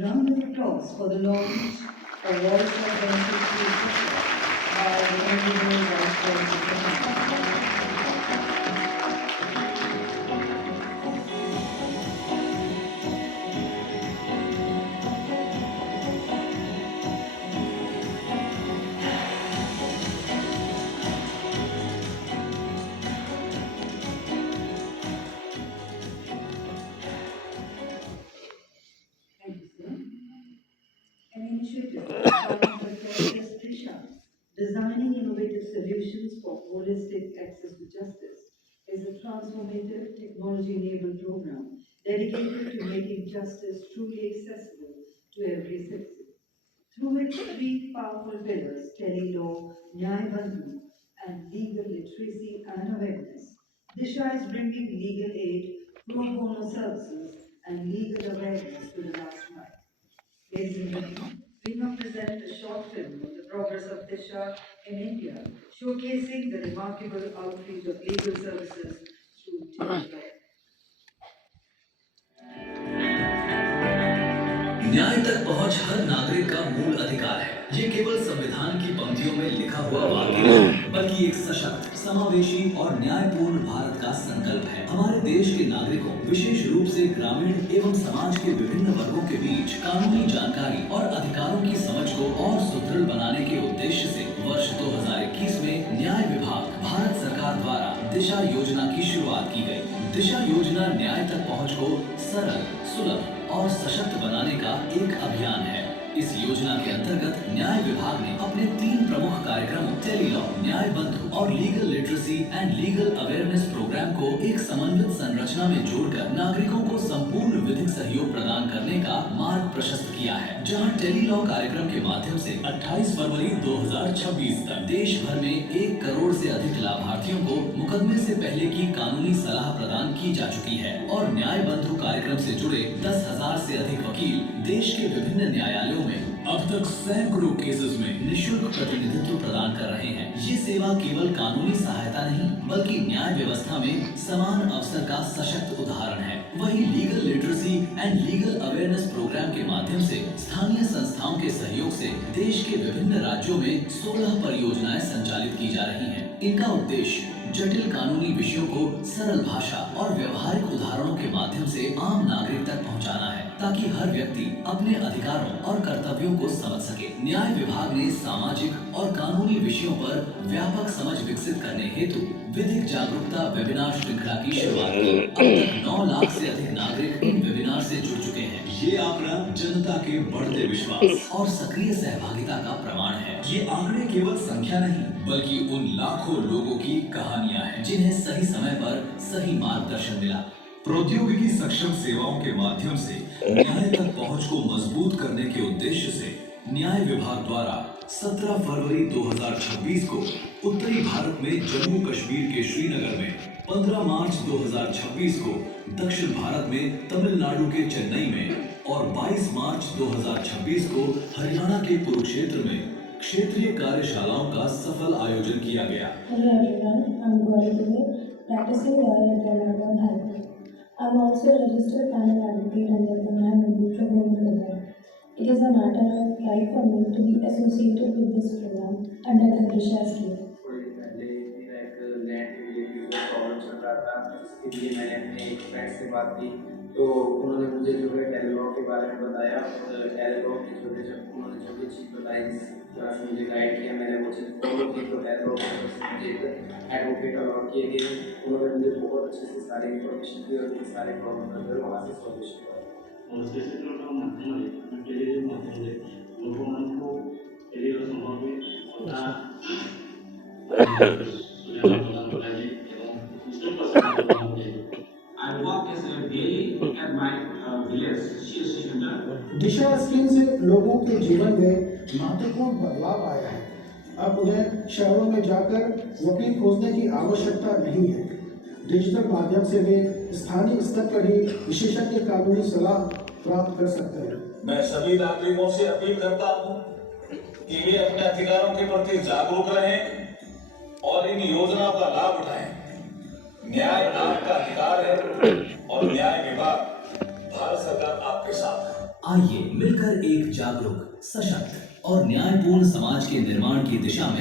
round of applause for the launch of Voice of Beneficiary by the Honorable Vice President. Thank you, sir. An initiative sparked by Justice Trisha, designing innovative solutions for holistic access to justice, is a transformative technology-enabled program dedicated to making justice truly accessible to every citizen. Through its three powerful pillars, Telelaw, Nyaya Bandhu, and legal literacy and awareness, Disha is bringing legal aid, pro bono services, and legal awareness to the last mile. Ladies and gentlemen, we now present a short film of the progress of Disha in India, showcasing the remarkable outreach of legal services through Telelaw. न्याय तक पहुंच हर नागरिक का मूल अधिकार है। ये केवल संविधान की पंक्तियों में लिखा हुआ वाक्य नहीं, बल्कि एक सशक्त, समावेशी और न्यायपूर्ण भारत का संकल्प है। हमारे देश के नागरिकों, विशेष रूप से ग्रामीण एवं समाज के विभिन्न वर्गों के बीच कानूनी जानकारी और अधिकारों की समझ को और सुदृढ़ बनाने के उद्देश्य से वर्ष 2021 में न्याय विभाग, भारत सरकार द्वारा दिशा योजना की शुरुआत की गई। दिशा योजना न्याय तक पहुंच को सरल, सुलभ और सशक्त बनाने का एक अभियान है। इस योजना के अंतर्गत न्याय विभाग ने अपने 3 प्रमुख कार्यक्रमों टेलीलॉ, न्याय बंधु और legal literacy and legal awareness programme को एक समन्वित संरचना में जोड़कर नागरिकों को संपूर्ण विधिक सहयोग प्रदान करने का मार्ग प्रशस्त किया है। जहां टेलीलॉ कार्यक्रम के माध्यम से 28 फरवरी 2026 तक देश भर में 1 करोड़ से अधिक लाभार्थियों को मुकदमे से पहले की कानूनी सलाह प्रदान की जा चुकी है और न्याय बंधु कार्यक्रम से जुड़े 10,000 से अधिक वकील देश के विभिन्न न्यायालयों में अब तक सैकड़ों केसेस में निःशुल्क प्रतिनिधित्व प्रदान कर रहे हैं। ये सेवा केवल कानूनी सहायता नहीं, बल्कि न्याय व्यवस्था में समान अवसर का सशक्त उदाहरण है। वहीं legal literacy and legal awareness programme के माध्यम से स्थानीय संस्थाओं के सहयोग से देश के विभिन्न राज्यों में 16 परियोजनाएं संचालित की जा रही हैं। इनका उद्देश्य जटिल कानूनी विषयों को सरल भाषा और व्यवहारिक उदाहरणों के माध्यम से आम नागरिक तक पहुंचाना है, ताकि हर व्यक्ति अपने अधिकारों और कर्तव्यों को समझ सके। न्याय विभाग ने सामाजिक और कानूनी विषयों पर व्यापक समझ विकसित करने हेतु विधिक जागरूकता वेबिनार श्रृंखला की शुरुआत की। अब तक 9 लाख से अधिक नागरिक इन वेबिनार से जुड़ चुके हैं। ये आंकड़ा जनता के बढ़ते विश्वास और सक्रिय सहभागिता का प्रमाण है। ये आंकड़े केवल संख्या नहीं, बल्कि उन लाखों लोगों की कहानियां हैं जिन्हें सही समय पर सही मार्गदर्शन मिला। प्रौद्योगिकी सक्षम सेवाओं के माध्यम से न्याय तक पहुंच को मजबूत करने के उद्देश्य से न्याय विभाग द्वारा 17 फरवरी 2026 को उत्तरी भारत में जम्मू कश्मीर के श्रीनगर में, 15 मार्च 2026 को दक्षिण भारत में तमिलनाडु के चेन्नई में और 22 मार्च 2026 को हरियाणा के कुरुक्षेत्र में क्षेत्रीय कार्यशालाओं का सफल आयोजन किया गया। Hello everyone, I'm Gauri Dubey, practicing lawyer at Telangana High Court. I'm also a registered panel advocate under the Nyaya Bandhu Pro Bono program. It is a matter of pride for me to be associated with this program under the Disha scheme. थोड़ी पहले मेरा एक land के related problem चल रहा था, जिसके लिए मैंने अपने एक फ्रेंड से बात की, तो उन्होंने मुझे जो है टेलीलॉ के बारे में बताया और टेलीलॉ की उन्होंने जो भी चीज़ बताई, जिस तरह से मुझे गाइड किया, मैंने वो चीज़ फॉलो की, तो टेलीलॉ की तरफ से मुझे एक एडवोकेट अलॉट किए गए। उन्होंने मुझे बहुत अच्छे से सारी इन्फॉर्मेशन दी और उनके सारे प्रॉब्लम का जो है वहाँ से सॉल्यूशन हुआ। और स्पेशली माध्यम टेलीविजन माध्यम से लोगों को टेलीविजन संभव I walk as a daily at my village CSC center. Disha scheme से लोगों के जीवन में महत्वपूर्ण बदलाव आया है। अब उन्हें शहरों में जाकर वकील खोजने की आवश्यकता नहीं है। डिजिटल माध्यम से वे स्थानीय स्तर पर ही विशेषज्ञ कानूनी सलाह प्राप्त कर सकते हैं। मैं सभी नागरिकों से अपील करता हूं कि वे अपने अधिकारों के प्रति जागरूक रहें और इन योजनाओं का लाभ उठाएं। न्याय आपका अधिकार है और न्याय विभाग, भारत सरकार आपके साथ है। आइए मिलकर एक जागरूक, सशक्त और न्यायपूर्ण समाज के निर्माण की दिशा में